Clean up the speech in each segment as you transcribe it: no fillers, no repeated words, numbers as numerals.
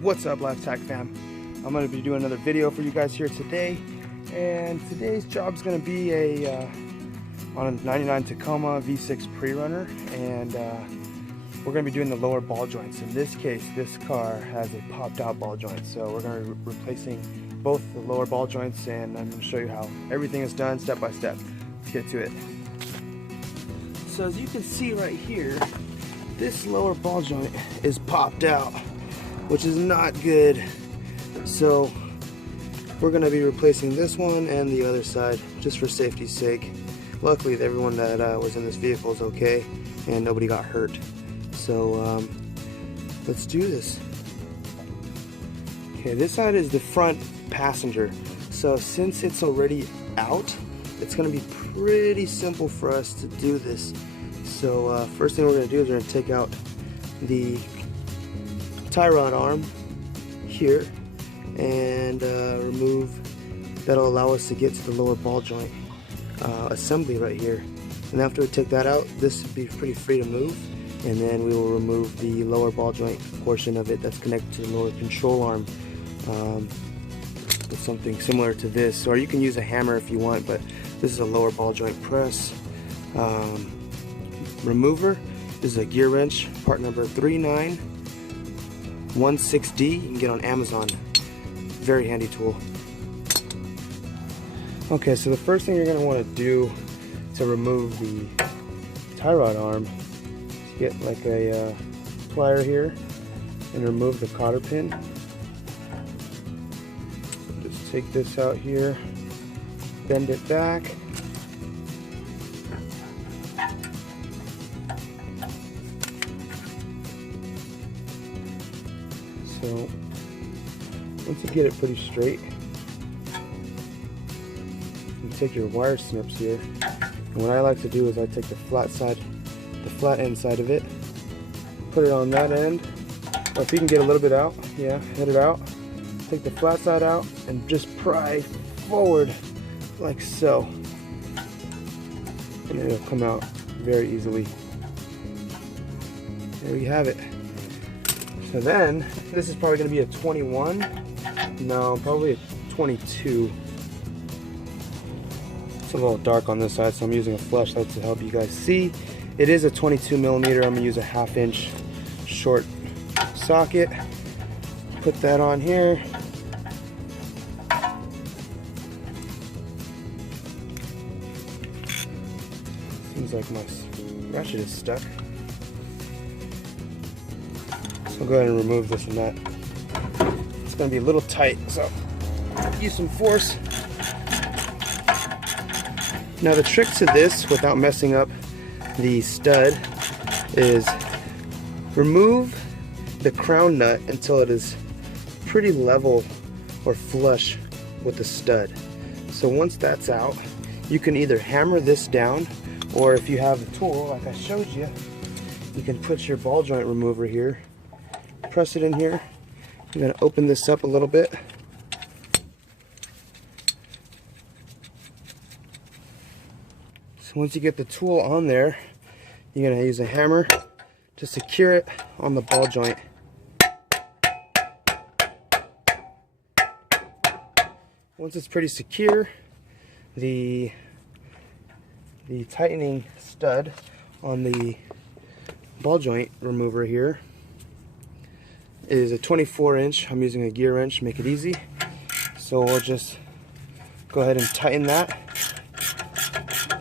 What's up, Live Tac fam? I'm going to be doing another video for you guys here today, and today's job is going to be on a 99 Tacoma V6 pre-runner, and we're going to be doing the lower ball joints. In this case, this car has a popped out ball joint, so we're going to be replacing both the lower ball joints, and I'm going to show you how everything is done step by step. Let's get to it. So as you can see right here, this lower ball joint is popped out, which is not good. So we're going to be replacing this one and the other side just for safety's sake. Luckily everyone that was in this vehicle is okay and nobody got hurt. So let's do this. Okay, this side is the front passenger. So since it's already out, it's going to be pretty simple for us to do this. So first thing we're going to do is we're going to take out the tie rod arm here and remove. That'll allow us to get to the lower ball joint assembly right here. And after we take that out, this would be pretty free to move, and then we will remove the lower ball joint portion of it that's connected to the lower control arm with something similar to this, or you can use a hammer if you want, but this is a lower ball joint press remover. This is a gear wrench, part number 3916D. You can get on Amazon. Very handy tool. Okay, so the first thing you're going to want to do to remove the tie rod arm is get like a plier here and remove the cotter pin. Just take this out here, bend it back. So once you get it pretty straight, you take your wire snips here, and what I like to do is I take the flat end side of it, put it on that end, or if you can get a little bit out, yeah, hit it out, take the flat side out and just pry forward like so, and it'll come out very easily. There you have it. So then, this is probably going to be a 21. No, probably a 22. It's a little dark on this side, so I'm using a flashlight to help you guys see. It is a 22 millimeter. I'm going to use a 1/2 inch short socket. Put that on here. Seems like my ratchet is stuck. I'll go ahead and remove this and that. It's going to be a little tight, so use some force. Now the trick to this, without messing up the stud, is remove the crown nut until it is pretty level or flush with the stud. So once that's out, you can either hammer this down, or if you have the tool like I showed you, you can put your ball joint remover here, press it in here. I'm going to open this up a little bit. So once you get the tool on there, you're going to use a hammer to secure it on the ball joint. Once it's pretty secure, the tightening stud on the ball joint remover here is a 24-inch. I'm using a gear wrench to make it easy. So we'll just go ahead and tighten that.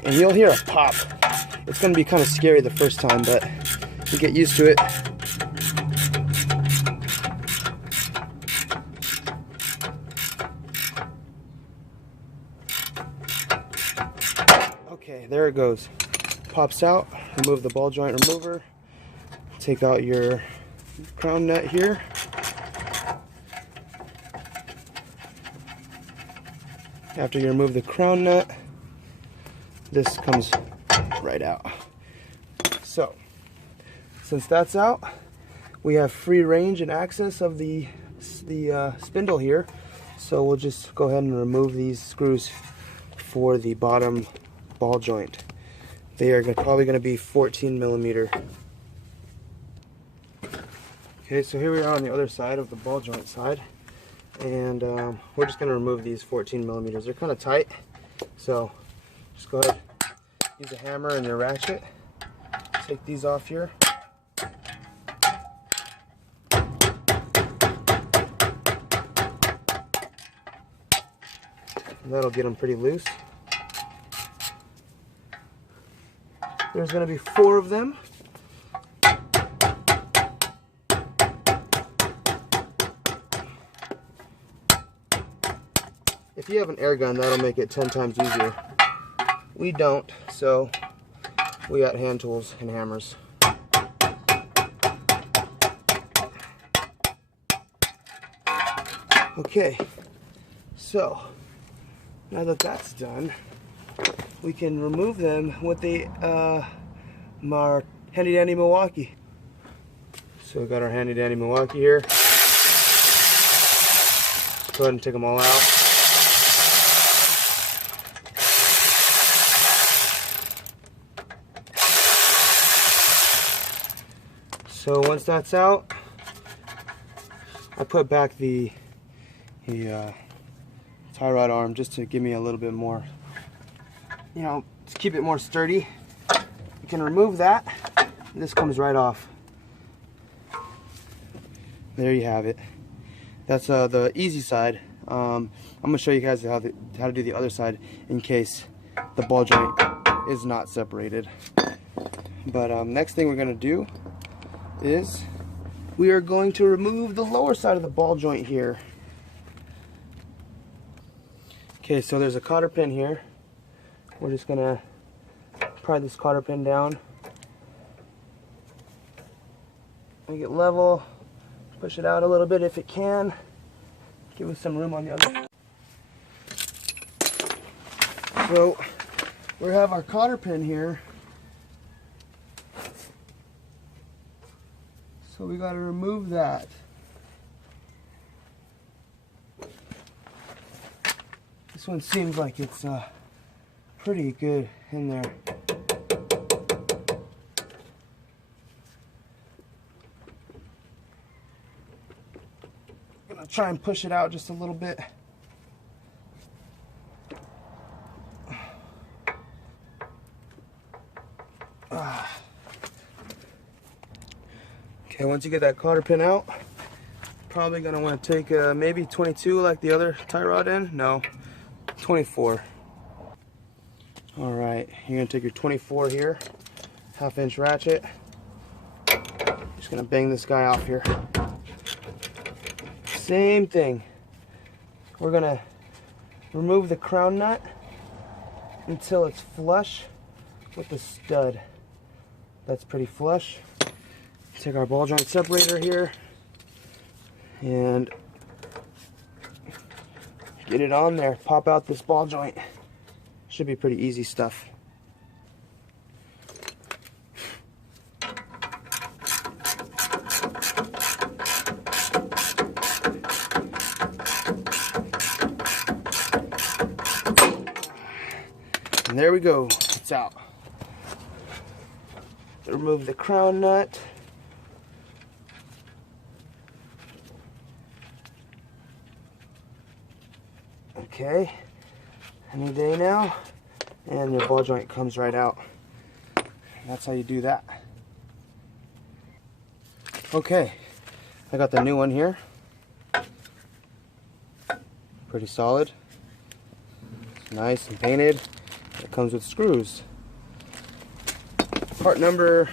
And you'll hear a pop. It's going to be kind of scary the first time, but you get used to it. Okay, there it goes. Pops out. Remove the ball joint remover. Take out your crown nut here. After you remove the crown nut, this comes right out. So, since that's out, we have free range and access of the spindle here. So we'll just go ahead and remove these screws for the bottom ball joint. They are probably going to be 14 millimeter. Okay, so here we are on the other side of the ball joint side, and we're just going to remove these 14 millimeters. They're kind of tight, so just go ahead, use a hammer and your ratchet, take these off here. And that'll get them pretty loose. There's going to be 4 of them. If you have an air gun, that'll make it 10 times easier. We don't, so we got hand tools and hammers. Okay, so now that that's done, we can remove them with the our handy dandy Milwaukee. So we got our handy dandy Milwaukee here. Go ahead and take them all out. So once that's out, I put back the tie rod arm just to give me a little bit more, you know, to keep it more sturdy. You can remove that, and this comes right off. There you have it. That's the easy side. I'm gonna show you guys how to do the other side in case the ball joint is not separated. But next thing we're gonna do is we are going to remove the lower side of the ball joint here. Okay, so there's a cotter pin here. We're just gonna pry this cotter pin down, make it level, push it out a little bit if it can, give us some room on the other. So we have our cotter pin here. So we got to remove that. This one seems like it's pretty good in there. I'm gonna try and push it out just a little bit. Okay, once you get that cotter pin out, probably gonna want to take maybe 22 like the other tie rod in. No, 24. All right, you're gonna take your 24 here, 1/2 inch ratchet. Just gonna bang this guy off here. Same thing. We're gonna remove the crown nut until it's flush with the stud. That's pretty flush. Take our ball joint separator here and get it on there. Pop out this ball joint. Should be pretty easy stuff. And there we go. It's out. Remove the crown nut. Okay, any day now, and your ball joint comes right out. That's how you do that. Okay, I got the new one here. Pretty solid. It's nice and painted. It comes with screws. Part number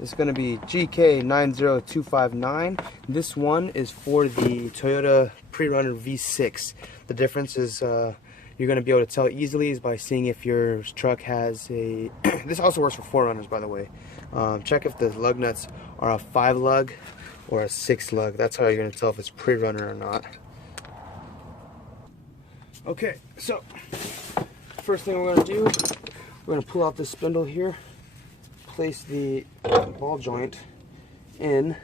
is going to be GK90259. This one is for the Toyota Pre-Runner V6. The difference is you're going to be able to tell easily is by seeing if your truck has a this also works for 4Runners, by the way. Check if the lug nuts are a 5 lug or a 6 lug. That's how you're going to tell if it's pre-runner or not. Okay, so first thing we're going to do, we're going to pull out this spindle here, place the ball joint in.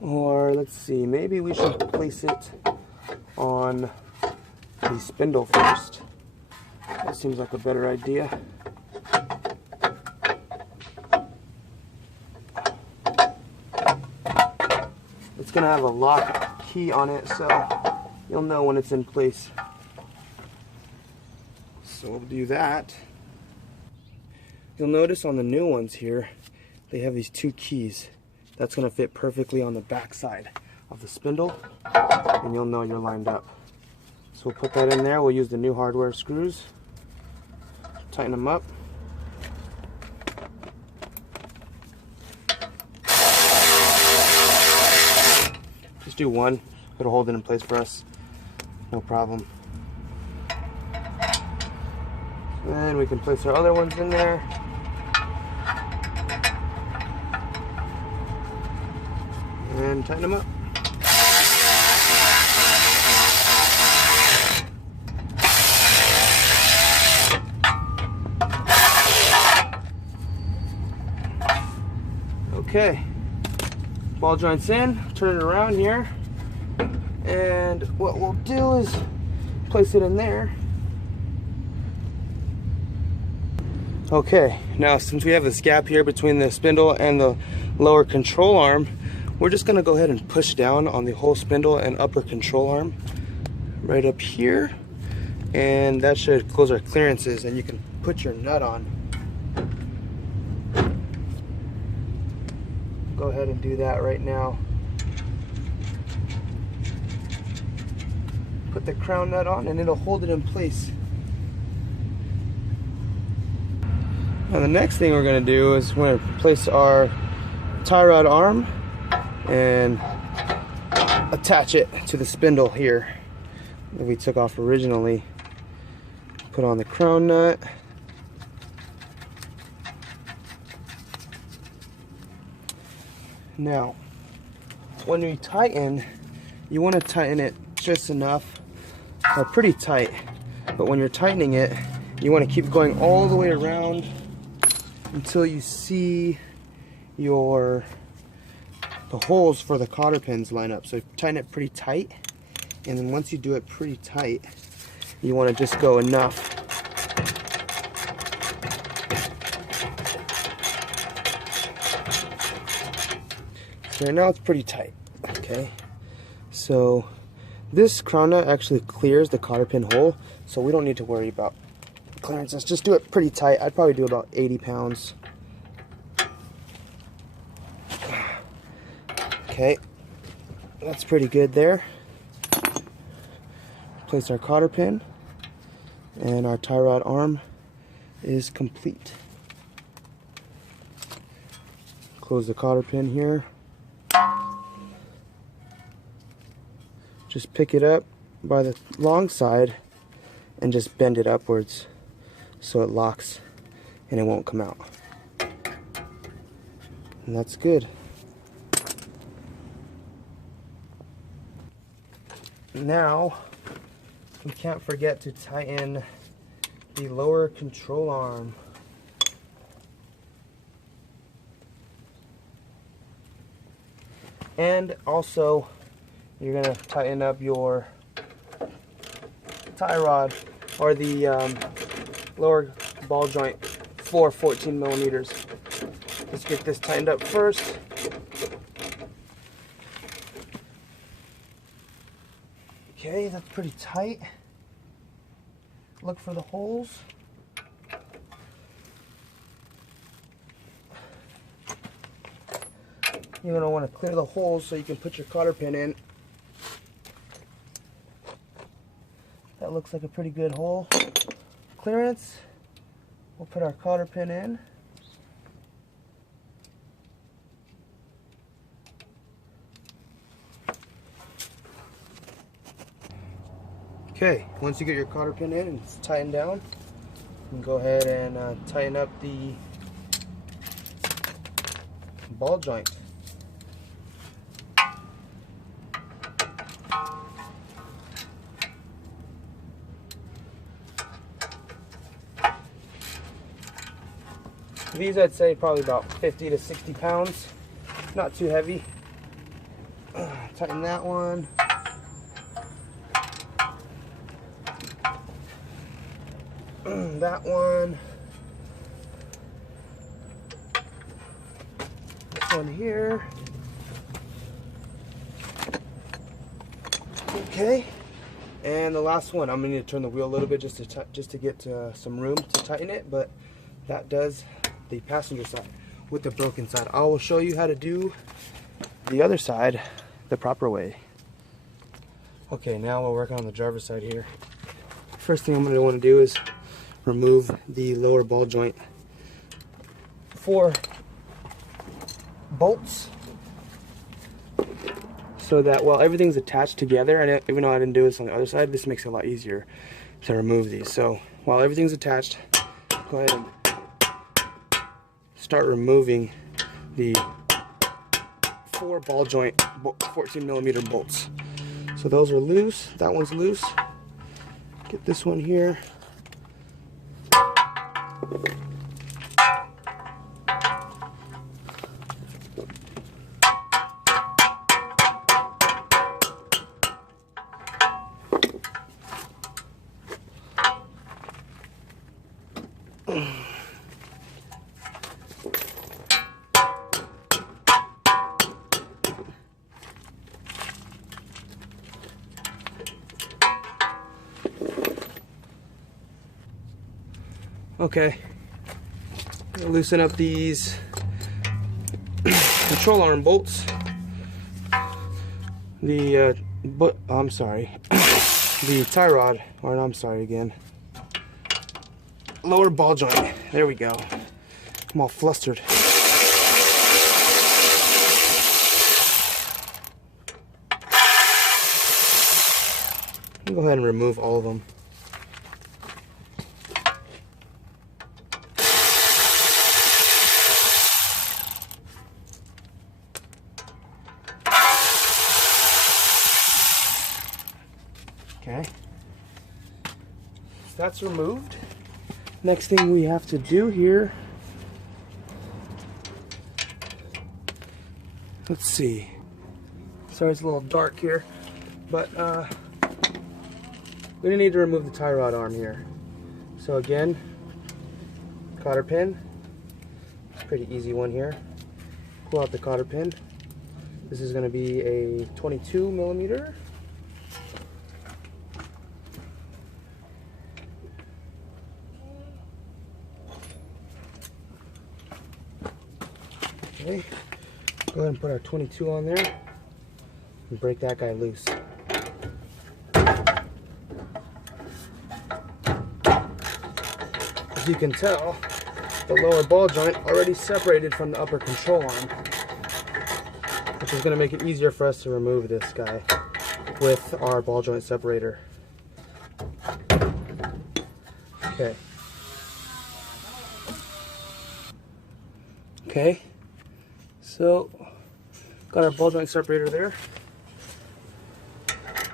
Or let's see, maybe we should place it on the spindle first. That seems like a better idea. It's going to have a lock key on it, so you'll know when it's in place. So we'll do that. You'll notice on the new ones here, they have these two keys. That's going to fit perfectly on the back side of the spindle, and you'll know you're lined up. So we'll put that in there. We'll use the new hardware screws, tighten them up. Just do one, it'll hold it in place for us, no problem. And we can place our other ones in there. And tighten them up. Okay, ball joints in, turn it around here, and what we'll do is place it in there. Okay, now since we have this gap here between the spindle and the lower control arm, we're just gonna go ahead and push down on the whole spindle and upper control arm right up here, and that should close our clearances, and you can put your nut on. Go ahead and do that right now. Put the crown nut on and it'll hold it in place. Now the next thing we're going to do is we're going to place our tie rod arm and attach it to the spindle here that we took off originally. Put on the crown nut. Now, when we tighten, you want to tighten it just enough, or pretty tight, but when you're tightening it, you want to keep going all the way around until you see the holes for the cotter pins line up. So tighten it pretty tight, and then once you do it pretty tight, you want to just go enough. So right now it's pretty tight. Okay, so this crown nut actually clears the cotter pin hole, so we don't need to worry about clearance. Let's just do it pretty tight. I'd probably do about 80 pounds. Okay, that's pretty good there. Place our cotter pin, and our tie rod arm is complete. Close the cotter pin here. Just pick it up by the long side and just bend it upwards so it locks and it won't come out. And that's good. Now, we can't forget to tighten the lower control arm. And also, you're going to tighten up your tie rod, or the lower ball joint for 14 millimeters. Let's get this tightened up first. Okay, that's pretty tight. Look for the holes. You're going to want to clear the holes so you can put your cotter pin in. That looks like a pretty good hole clearance. We'll put our cotter pin in. Okay, once you get your cotter pin in and it's tightened down, you can go ahead and tighten up the ball joint. These I'd say probably about 50 to 60 pounds, not too heavy. Tighten that one. that one. This one here. Okay. And the last one, I'm gonna need to turn the wheel a little bit just to get some room to tighten it, but that does the passenger side with the broken side. I will show you how to do the other side the proper way. Okay, now we're working on the driver's side here. First thing I'm gonna want to do is remove the lower ball joint 4 bolts, so that while everything's attached together, and even though I didn't do this on the other side, this makes it a lot easier to remove these. So while everything's attached, go ahead and start removing the 4 ball joint 14mm bolts. So those are loose, that one's loose. Get this one here. Okay, loosen up these control arm bolts. The the tie rod, or I'm sorry again, lower ball joint. There we go. I'm all flustered. I'll go ahead and remove all of them. Okay, so that's removed. Next thing we have to do here, let's see. Sorry, it's a little dark here, but we're gonna need to remove the tie rod arm here. So again, cotter pin. It's a pretty easy one here. Pull out the cotter pin. This is gonna be a 22mm. Okay, go ahead and put our 22 on there and break that guy loose. As you can tell, the lower ball joint already separated from the upper control arm, which is going to make it easier for us to remove this guy with our ball joint separator. Okay. Okay. So, got our ball joint separator there.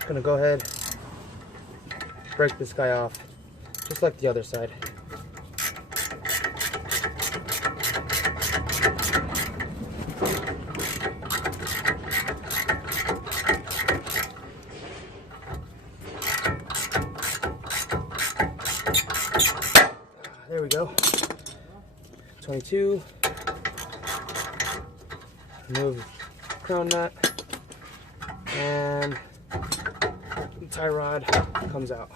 Gonna go ahead, break this guy off, just like the other side. There we go. 22. Remove crown nut, and the tie rod comes out.